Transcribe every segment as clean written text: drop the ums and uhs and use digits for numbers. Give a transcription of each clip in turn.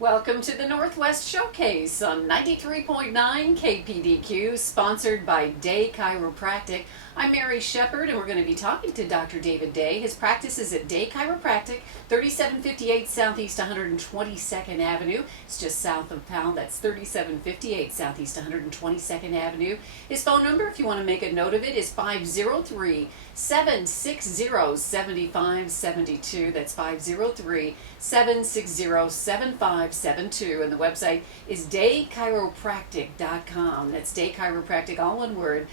Welcome to the Northwest Showcase on 93.9 KPDQ, sponsored by Day Chiropractic. I'm Mary Shepard, and we're going to be talking to Dr. David Day. His practice is at Day Chiropractic, 3758 Southeast 122nd Avenue. It's just south of Powell. That's 3758 Southeast 122nd Avenue. His phone number, if you want to make a note of it, is 503-760-7572. That's 503-760-7572. And the website is daychiropractic.com. That's daychiropractic, all one word,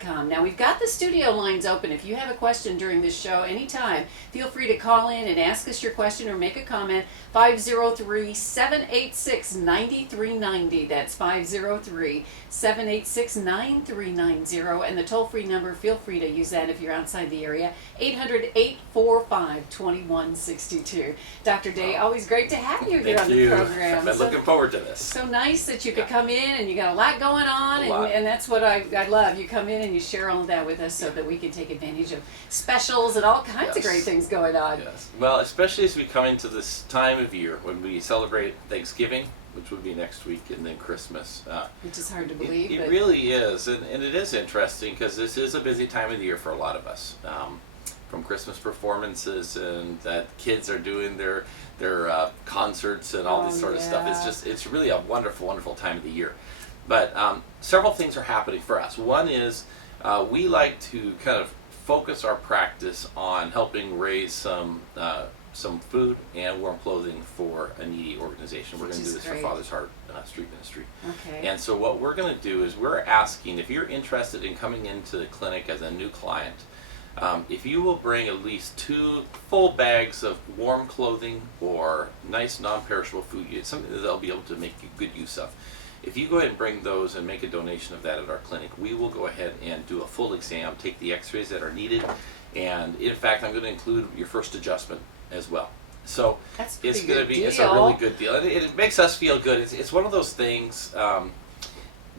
.com. Now we've got the studio lines open. If you have a question during this show anytime, feel free to call in and ask us your question or make a comment. 503-786-9390. That's 503-786-9390. And the toll-free number, feel free to use that if you're outside the area, 800-845-2162. Dr. Day, always great to have you here on the program. I've been looking forward to this. So nice that you could come in, and you got a lot going on, and that's what I love. You come in and you share all of that with us so that we can take advantage of specials and all kinds of great things going on. Yes. Well, especially as we come into this time of year when we celebrate Thanksgiving, which would be next week, and then Christmas. Which is hard to believe. It really is, and it is interesting because this is a busy time of the year for a lot of us. From Christmas performances, and that kids are doing their concerts and all this sort of stuff. It's really a wonderful, wonderful time of the year. But several things are happening for us. One is we like to kind of focus our practice on helping raise some food and warm clothing for a needy organization. We're going to do this for Father's Heart Street Ministry. Okay. And so what we're going to do is we're asking, if you're interested in coming into the clinic as a new client, if you will bring at least 2 full bags of warm clothing or nice non-perishable food, something that they'll be able to make good use of. If you go ahead and bring those and make a donation of that at our clinic, we will go ahead and do a full exam, take the x-rays that are needed, and in fact, I'm going to include your first adjustment as well. So it's going to be it's a really good deal. It makes us feel good. It's one of those things.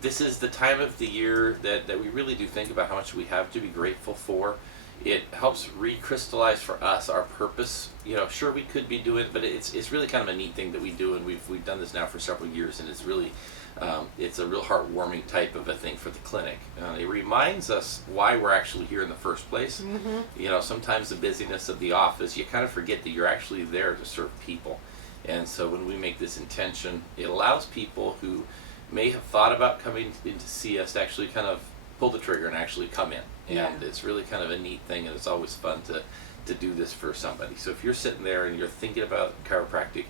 This is the time of the year that we really do think about how much we have to be grateful for. It helps recrystallize for us our purpose. Sure, we could be doing it, but it's really kind of a neat thing that we do, and we've done this now for several years, and it's really it's a real heartwarming type of a thing for the clinic. It reminds us why we're actually here in the first place. Mm-hmm. Sometimes the busyness of the office, you kind of forget that you're actually there to serve people, and so when we make this intention, it allows people who may have thought about coming in to see us to actually kind of pull the trigger and actually come in. And it's really kind of a neat thing, and it's always fun to do this for somebody. So if you're sitting there and you're thinking about chiropractic,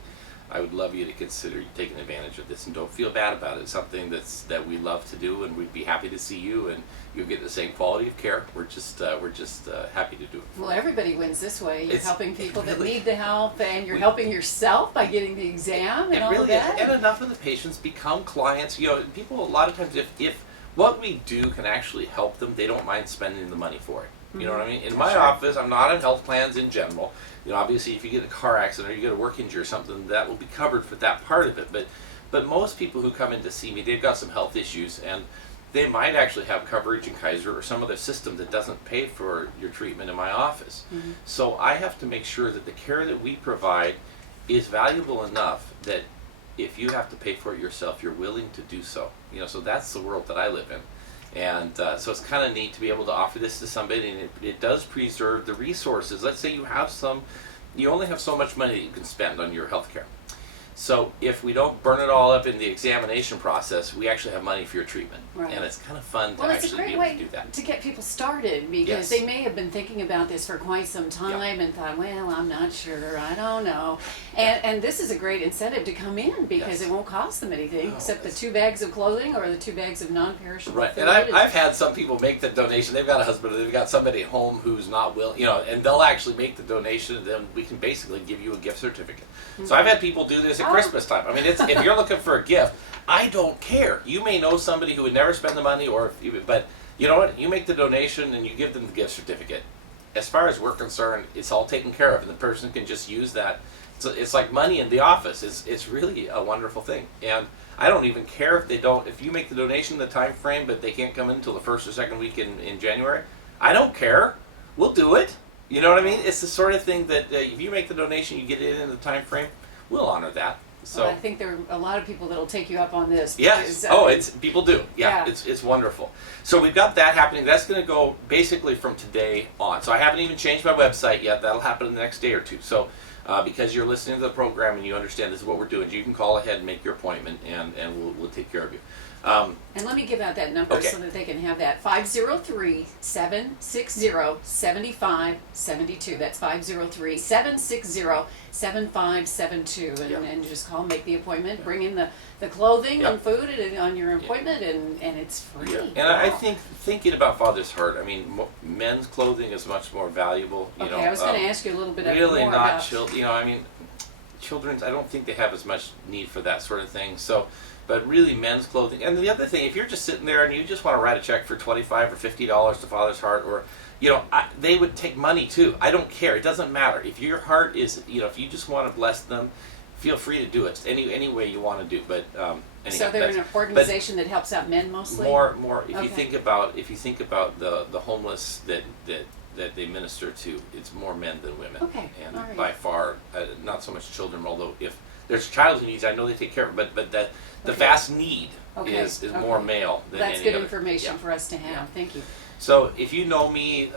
I would love you to consider taking advantage of this, and don't feel bad about it. It's something that we love to do, and we'd be happy to see you, and you'll get the same quality of care. We're just happy to do it. Well, everybody wins this way. You're helping people that need the help, and you're helping yourself by getting the exam and all of that. And enough of the patients become clients. People a lot of times, if what we do can actually help them, they don't mind spending the money for it. You know what I mean? In my office, I'm not on health plans in general. Obviously, if you get a car accident or you get a work injury or something, that will be covered for that part of it. But most people who come in to see me, they've got some health issues, and they might actually have coverage in Kaiser or some other system that doesn't pay for your treatment in my office. Mm-hmm. So I have to make sure that the care that we provide is valuable enough that if you have to pay for it yourself, you're willing to do so. So that's the world that I live in. And so it's kind of neat to be able to offer this to somebody, and it does preserve the resources. Let's say you only have so much money that you can spend on your health care. So if we don't burn it all up in the examination process, we actually have money for your treatment. Right. And it's kind of fun to actually be able to do that. To get people started, because they may have been thinking about this for quite some time and thought, well, I'm not sure, I don't know. And this is a great incentive to come in, because it won't cost them anything except the 2 bags of clothing or the 2 bags of non-perishable food. And I've had some people make the donation. They've got a husband, or they've got somebody at home who's not willing, and they'll actually make the donation, and then we can basically give you a gift certificate. Mm-hmm. So I've had people do this at Christmas time. I mean, if you're looking for a gift, I don't care. You may know somebody who would never spend the money, but you know what? You make the donation and you give them the gift certificate. As far as we're concerned, it's all taken care of, and the person can just use that. So it's like money in the office. It's really a wonderful thing, and I don't even care if if you make the donation in the time frame, but they can't come in until the first or second week in January. I don't care. We'll do it. You know what I mean? It's the sort of thing that if you make the donation, you get it in the time frame, we'll honor that. So well, I think there are a lot of people that'll take you up on this. yes. Because, It's people do. Yeah. It's wonderful. So we've got that happening. That's going to go basically from today on. So I haven't even changed my website yet. That'll happen in the next day or two. So because you're listening to the program and you understand this is what we're doing, you can call ahead and make your appointment, and we'll take care of you. and let me give out that number Okay. so that they can have that. 503-760-7572. That's 503-760-7572. And just call, make the appointment, bring in the clothing and food on your appointment, and it's free. Yeah. And I think thinking about Father's Heart, I mean, men's clothing is much more valuable. You Okay, know, I was going to ask you a little bit really more not about... children. You know, I mean, children's. I don't think they have as much need for that sort of thing. So, but really, men's clothing. And the other thing, if you're just sitting there and you just want to write a check for $25 or $50 to Father's Heart, or they would take money too. I don't care. It doesn't matter. If your heart is, if you just want to bless them, feel free to do it any way you want to do. But anyhow, So they're an organization that helps out men mostly? More. If Okay. you think about the homeless that they minister to, it's more men than women. Okay. And All right. by far, not so much children. Although if there's child needs, I know they take care of it. But the vast need is more male than That's any good other. information Yeah. for us to have. Yeah. Thank you. So if you know me,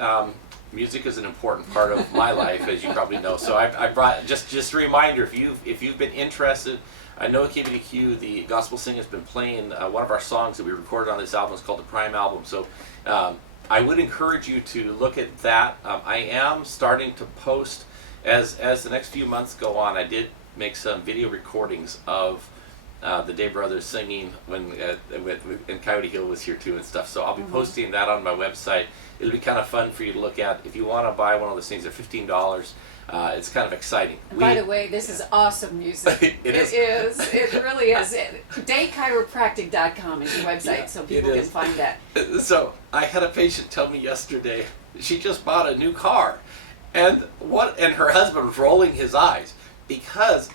music is an important part of my life, as you probably know. So I brought just a reminder, if you've been interested, I know at KPDQ the gospel sing has been playing one of our songs that we recorded on this album. It's called the Prime Album. So I would encourage you to look at that. I am starting to post as the next few months go on. I did make some video recordings of the Day Brothers singing when and Coyote Hill was here too and stuff. So I'll be posting that on my website. It'll be kind of fun for you to look at. If you want to buy one of those things, they're $15. It's kind of exciting. And by the way, this is awesome music. It is. It really is. Daychiropractic.com is your website, Yeah, so people it can is. find that. So I had a patient tell me yesterday she just bought a new car, and her husband was rolling his eyes because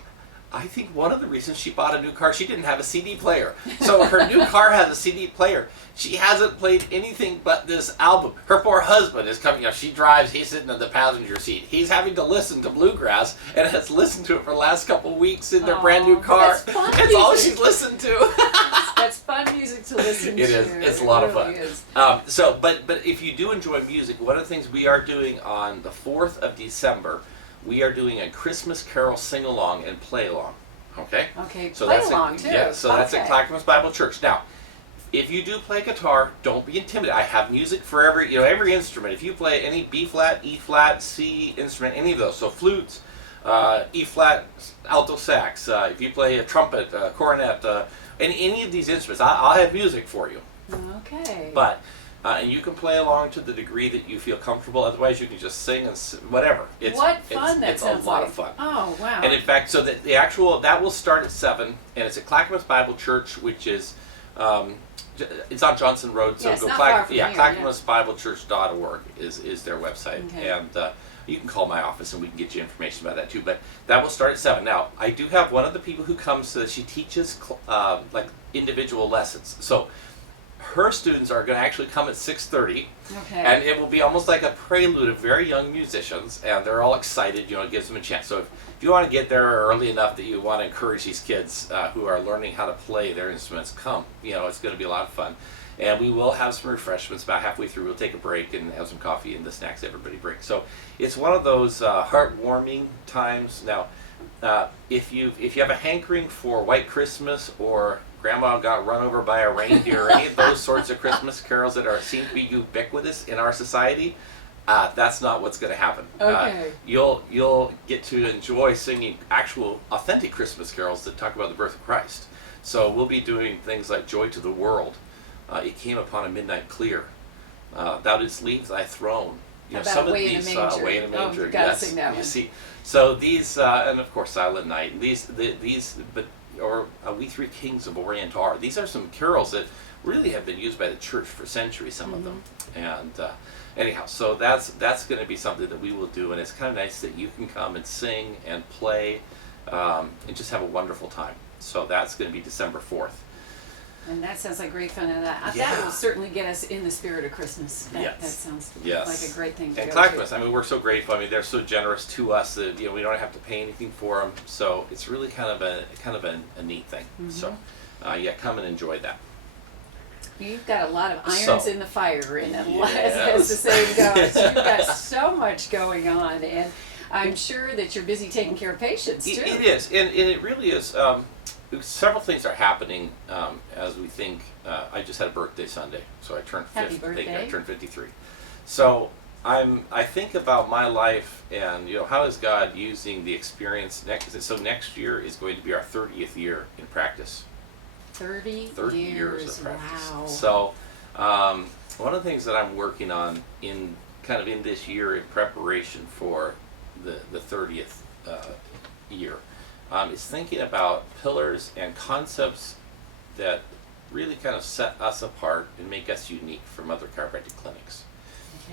I think one of the reasons she bought a new car, she didn't have a CD player. So her new car has a CD player. She hasn't played anything but this album. Her poor husband is coming, she drives, he's sitting in the passenger seat. He's having to listen to bluegrass and has listened to it for the last couple of weeks in their brand new car. That's fun It's all music. she's listened to. That's fun music to listen to. It is. It's a lot of fun. Really is. But if you do enjoy music, one of the things we are doing on the 4th of December, we are doing a Christmas Carol sing-along and play-along. Okay? Okay, So play that's along too. Yeah, so that's at Okay. Clackamas Bible Church. Now, if you do play guitar, don't be intimidated. I have music for every instrument. If you play any B flat, E flat, C instrument, any of those, so flutes, E flat, alto sax. If you play a trumpet, cornet, any of these instruments, I'll have music for you. Okay. But and you can play along to the degree that you feel comfortable. Otherwise, you can just sing and whatever. What fun that it's sounds a lot like. of fun. Oh, wow. And in fact, so that that will start at 7, and it's at Clackamas Bible Church, which is it's on Johnson Road. So Yeah, it's go not far from here, clackamasbiblechurch.org is their website, Okay. and you can call my office and we can get you information about that too. But that will start at 7. Now, I do have one of the people who comes so that she teaches like individual lessons. So her students are going to actually come at 6:30. Okay. And it will be almost like a prelude of very young musicians, and they're all excited. It gives them a chance. So if you want to get there early enough that you want to encourage these kids who are learning how to play their instruments, come. It's going to be a lot of fun. And we will have some refreshments about halfway through. We'll take a break and have some coffee and the snacks everybody brings. So it's one of those heartwarming times. Now, if you have a hankering for White Christmas or Grandma got run over by a reindeer or any of those sorts of Christmas carols that seem to be ubiquitous in our society, that's not what's going to happen. Okay. You'll get to enjoy singing actual authentic Christmas carols that talk about the birth of Christ. So we'll be doing things like Joy to the World. It came upon a midnight clear. Thou didst leave thy throne. How about Way in a Manger? Way in a Manger. Oh, you gotta Yes, sing that you one. see. So these, and of course Silent Night. We Three Kings of Orient are. These are some carols that really have been used by the church for centuries. Some of them. And anyhow, so that's going to be something that we will do, and it's kind of nice that you can come and sing and play and just have a wonderful time. So that's going to be December 4th. And that sounds like great fun, and that Yeah. will certainly get us in the spirit of Christmas. That sounds like a great thing to and go Clackamas, to. I mean, we're so grateful. I mean, they're so generous to us that we don't have to pay anything for them. So it's really kind of a neat thing. So come and enjoy that. You've got a lot of irons in the fire, and as the Yes. saying goes, you've got so much going on, and I'm sure that you're busy taking care of patients too. It is, and it really is. Several things are happening as we think. I just had a birthday Sunday, so I turned Happy birthday. I turned 53. So I think about my life, and how is God using the experience next. So next year is going to be our 30th year in practice. 30 years of practice. Wow. So one of the things that I'm working on in this year in preparation for the 30th year is thinking about pillars and concepts that really kind of set us apart and make us unique from other chiropractic clinics.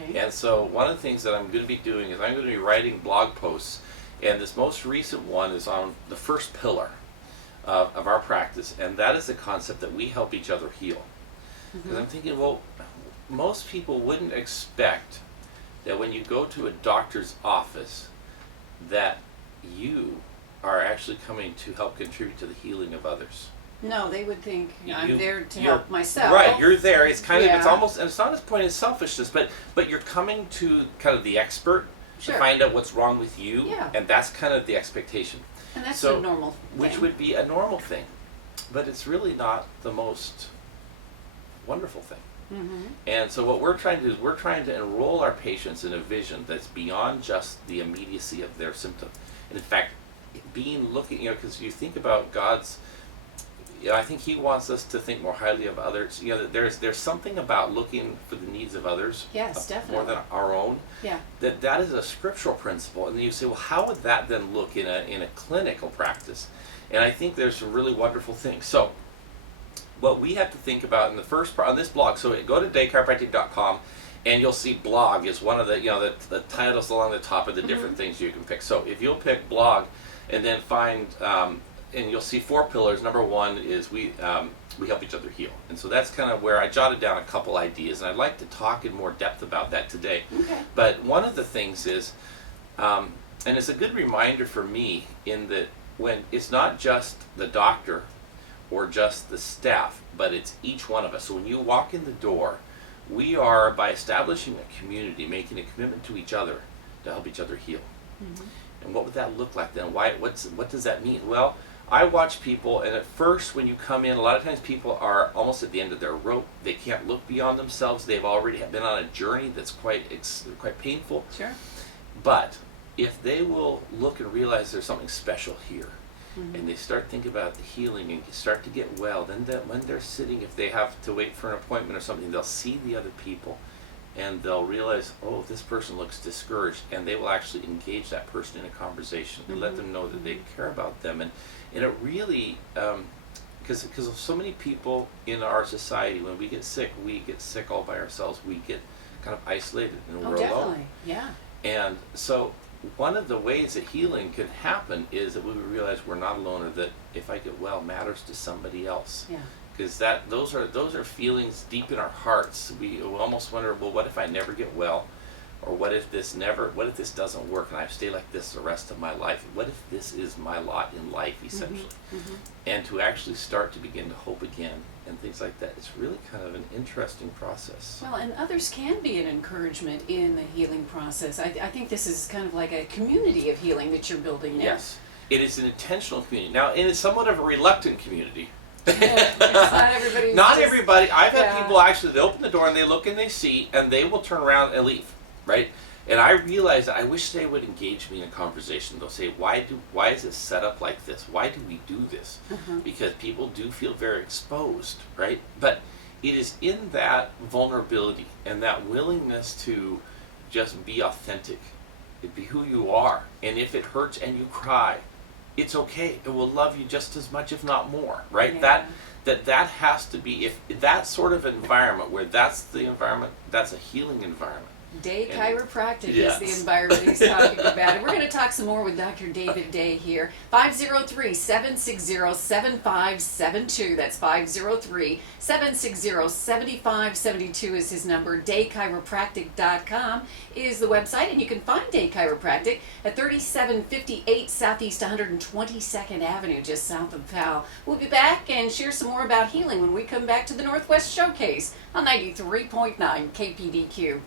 Okay. And so one of the things that I'm going to be doing is I'm going to be writing blog posts, and this most recent one is on the first pillar of our practice, and that is the concept that we help each other heal. Because I'm thinking, well, most people wouldn't expect that when you go to a doctor's office that you are actually coming to help contribute to the healing of others. No, they would think I'm You- there to you're- help myself. Right, you're there. It's kind of, it's Yeah. almost, and it's not as point of selfishness, but you're coming to kind of the expert Sure. to find out what's wrong with you, Yeah. and that's kind of the expectation. And that's So, a normal thing. Which would be a normal thing, but it's really not the most wonderful thing. And so what we're trying to do is we're trying to enroll our patients in a vision that's beyond just the immediacy of their symptom. And in fact, looking, because you think about God's, I think He wants us to think more highly of others. That there's something about looking for the needs of others, Yes, more than definitely. our own. Yeah. That is a scriptural principle, and then you say, well, how would that then look in a clinical practice? And I think there's some really wonderful things. So, what we have to think about in the first part on this blog. So go to daychiropractic.com, and you'll see blog is one of the the titles along the top of the different things you can pick. So if you'll pick blog, and then find and you'll see 4 pillars. Number 1 is we help each other heal, and so that's kind of where I jotted down a couple ideas, and I'd like to talk in more depth about that today. Okay. But one of the things is, and it's a good reminder for me in that when it's not just the doctor or just the staff, but it's each one of us. So when you walk in the door, we are, by establishing a community, making a commitment to each other to help each other heal. And what would that look like then? What does that mean? Well, I watch people, and at first when you come in, a lot of times people are almost at the end of their rope. They can't look beyond themselves. They've already been on a journey that's quite painful. Sure. But if they will look and realize there's something special here, and they start thinking about the healing and start to get well, then when they're sitting, if they have to wait for an appointment or something, they'll see the other people, and they'll realize, oh, this person looks discouraged, and they will actually engage that person in a conversation and let them know that they care about them. And it really, because of so many people in our society, when we get sick all by ourselves. We get kind of isolated, and we're definitely. alone. Yeah. And so one of the ways that healing can happen is that we realize we're not alone, or that if I get well matters to somebody else. Yeah. Because those are feelings deep in our hearts. We almost wonder, well, what if I never get well? Or what if this doesn't work and I stay like this the rest of my life? What if this is my lot in life, essentially? And to actually start to begin to hope again and things like that, it's really kind of an interesting process. Well, and others can be an encouragement in the healing process. I think this is kind of like a community of healing that you're building there. Yes, it is an intentional community. Now, it is somewhat of a reluctant community. It's not everybody. Not everybody. I've had Yeah. people actually, they open the door and they look and they see, and they will turn around and leave, right? And I realize that I wish they would engage me in a conversation. They'll say, why is it set up like this? Why do we do this? Because people do feel very exposed, right? But it is in that vulnerability and that willingness to just be authentic, be who you are. And if it hurts and you cry, it's okay. It will love you just as much, if not more, right? Yeah. That has to be, if that sort of environment where that's the environment, that's a healing environment. Day And- Chiropractic Yes. is the environment he's talking about. And we're going to talk some more with Dr. David Day here. 503-760-7572. That's 503-760-7572 is his number. DayChiropractic.com is the website. And you can find Day Chiropractic at 3758 Southeast 122nd Avenue, just south of Powell. We'll be back and share some more about healing when we come back to the Northwest Showcase on 93.9 KPDQ.